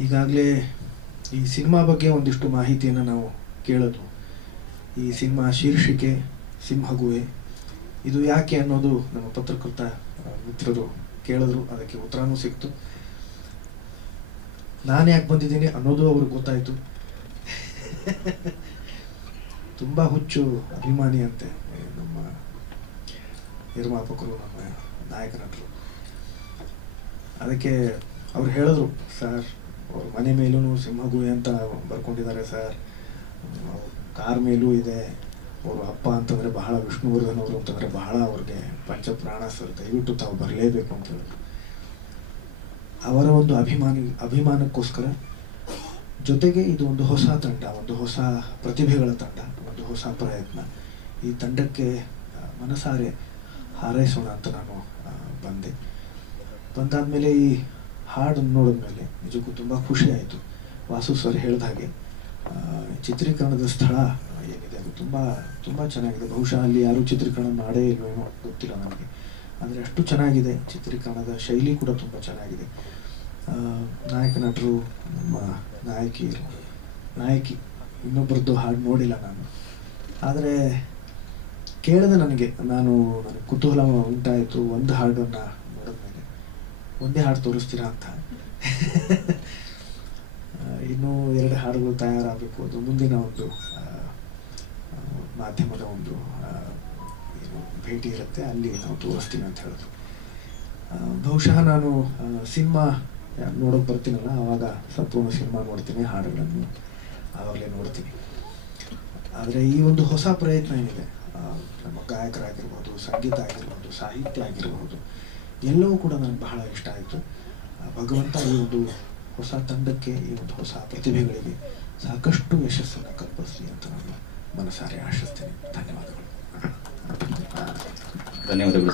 ಈಗಾಗಲೇ ಈ ಸಿನಿಮಾ ಬಗ್ಗೆ ಒಂದಿಷ್ಟು ಮಾಹಿತಿಯನ್ನು ನಾವು ಕೇಳೋದು. ಈ ಸಿನಿಮಾ ಶೀರ್ಷಿಕೆ ಸಿಂಹಗುವೆ ಇದು ಯಾಕೆ ಅನ್ನೋದು ನಮ್ಮ ಪತ್ರಕರ್ತ ಮಿತ್ರರು ಕೇಳಿದ್ರು, ಅದಕ್ಕೆ ಉತ್ತರನೂ ಸಿಕ್ತು. ನಾನು ಯಾಕೆ ಬಂದಿದ್ದೀನಿ ಅನ್ನೋದು ಅವ್ರಿಗೆ ಗೊತ್ತಾಯಿತು. ತುಂಬ ಹುಚ್ಚು ಅಭಿಮಾನಿ ಅಂತೆ ನಮ್ಮ ನಿರ್ಮಾಪಕರು, ನಮ್ಮ ನಾಯಕ ನಟರು ಅದಕ್ಕೆ ಅವ್ರು ಹೇಳಿದ್ರು, ಸರ್ ಅವ್ರ ಮನೆ ಮೇಲೂ ಸಿಂಹಗುಹೆ ಅಂತ ಬರ್ಕೊಂಡಿದ್ದಾರೆ ಸರ್. ಕಾರ್ ಮೇಲೂ ಇದೆ. ಅವರು ಅಪ್ಪ ಅಂತಂದರೆ ಬಹಳ ವಿಷ್ಣುವರ್ಧನ್ ಅವರು ಅಂತಂದರೆ ಬಹಳ ಅವ್ರಿಗೆ ಪಂಚಪ್ರಾಣ ಸರ್. ದಯವಿಟ್ಟು ತಾವು ಬರಲೇಬೇಕು ಅಂತ ಹೇಳಿದ್ರು ಅವರ ಒಂದು ಅಭಿಮಾನಿ, ಅಭಿಮಾನಕ್ಕೋಸ್ಕರ ಜೊತೆಗೆ ಇದು ಒಂದು ಹೊಸ ತಂಡ, ಒಂದು ಹೊಸ ಪ್ರತಿಭೆಗಳ ತಂಡ, ಒಂದು ಹೊಸ ಪ್ರಯತ್ನ. ಈ ತಂಡಕ್ಕೆ ಮನಸಾರೆ ಹಾರೈಸೋಣ ಅಂತ ನಾನು ಬಂದೆ. ಬಂದಾದ ಮೇಲೆ ಈ ಹಾಡನ್ನು ನೋಡಿದ್ಮೇಲೆ ನಿಜಕ್ಕೂ ತುಂಬ ಖುಷಿ ಆಯಿತು. ವಾಸು ಸರ್ ಹೇಳಿದ ಹಾಗೆ ಚಿತ್ರೀಕರಣದ ಸ್ಥಳ ಏನಿದೆ ಅದು ತುಂಬ ತುಂಬ ಚೆನ್ನಾಗಿದೆ. ಬಹುಶಃ ಅಲ್ಲಿ ಯಾರೂ ಚಿತ್ರೀಕರಣ ಮಾಡೇ ಇಲ್ವೇನೋ ಗೊತ್ತಿಲ್ಲ ನನಗೆ ಆದರೆ ಅಷ್ಟು ಚೆನ್ನಾಗಿದೆ. ಚಿತ್ರೀಕರಣದ ಶೈಲಿ ಕೂಡ ತುಂಬ ಚೆನ್ನಾಗಿದೆ. ನಾಯಕ ನಟರು, ನಮ್ಮ ನಾಯಕಿ ನಾಯಕಿ ಇನ್ನೊಬ್ಬರದ್ದು ಹಾಡು ನೋಡಿಲ್ಲ ನಾನು. ಆದರೆ ಕೇಳಿದೆ ನನಗೆ. ನಾನು, ನನಗೆ ಕುತೂಹಲ ಉಂಟಾಯಿತು. ಒಂದು ಹಾಡನ್ನು ಒಂದೇ ಹಾಡು ತೋರಿಸ್ತೀರಾ ಅಂತ. ಇನ್ನೂ ಎರಡು ಹಾಡುಗಳು ತಯಾರಾಗಬೇಕು. ಅದು ಮುಂದಿನ ಒಂದು ಮಾಧ್ಯಮದ ಒಂದು ಏನು ಭೇಟಿ ಇರುತ್ತೆ. ಅಲ್ಲಿ ನಾವು ತೋರಿಸ್ತೀವಿ ಅಂತ ಹೇಳಿದ್ರು. ಬಹುಶಃ ನಾನು ಸಿನಿಮಾ ನೋಡೋಕೆ ಬರ್ತೀನಲ್ಲ, ಆವಾಗ ಸಂಪೂರ್ಣ ಸಿನಿಮಾ ನೋಡ್ತೀನಿ, ಹಾಡುಗಳನ್ನು ಆವಾಗಲೇ ನೋಡ್ತೀನಿ. ಆದರೆ ಈ ಒಂದು ಹೊಸ ಪ್ರಯತ್ನ ಏನಿದೆ? ನಮ್ಮ ಗಾಯಕರಾಗಿರ್ಬೋದು, ಸಂಗೀತ ಆಗಿರ್ಬೋದು, ಸಾಹಿತ್ಯ ಆಗಿರ್ಬೋದು ಎಲ್ಲವೂ ಕೂಡ ನನಗೆ ಬಹಳ ಇಷ್ಟ ಆಯಿತು. ಭಗವಂತ ಈ ಒಂದು ಹೊಸ ತಂಡಕ್ಕೆ, ಈ ಒಂದು ಹೊಸ ಪ್ರತಿಭೆಗಳಿಗೆ ಸಾಕಷ್ಟು ಯಶಸ್ಸನ್ನು ಕಲ್ಪಿಸಲಿ ಅಂತ ನಾನು ಮನಸಾರೆ ಆಶಿಸ್ತೇನೆ. ಧನ್ಯವಾದಗಳು. ಧನ್ಯವಾದಗಳು.